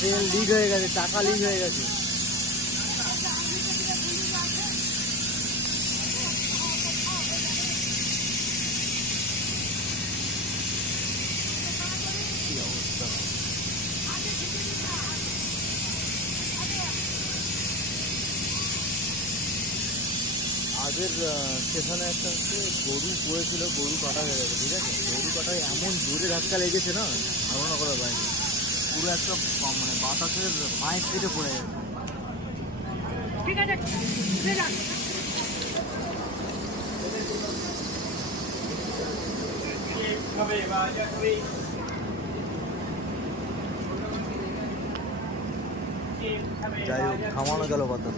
তেল লিক হয়ে গেছে, টাকা লিক হয়ে গেছে। কি অবস্থা! আগের স্টেশনে একটা হচ্ছে গরু পড়েছিল, গরু কাটা হয়ে গেছে, ঠিক আছে? গরু কাটায় এমন জোরে ধাক্কা লেগেছে না, ধারণা করা বাইরে। পুরো একটা মানে বাতাসের মাইক কেটে পড়ে গেছে। ঠিক আছে, যাই হোক, থামানো গেল বাতাস।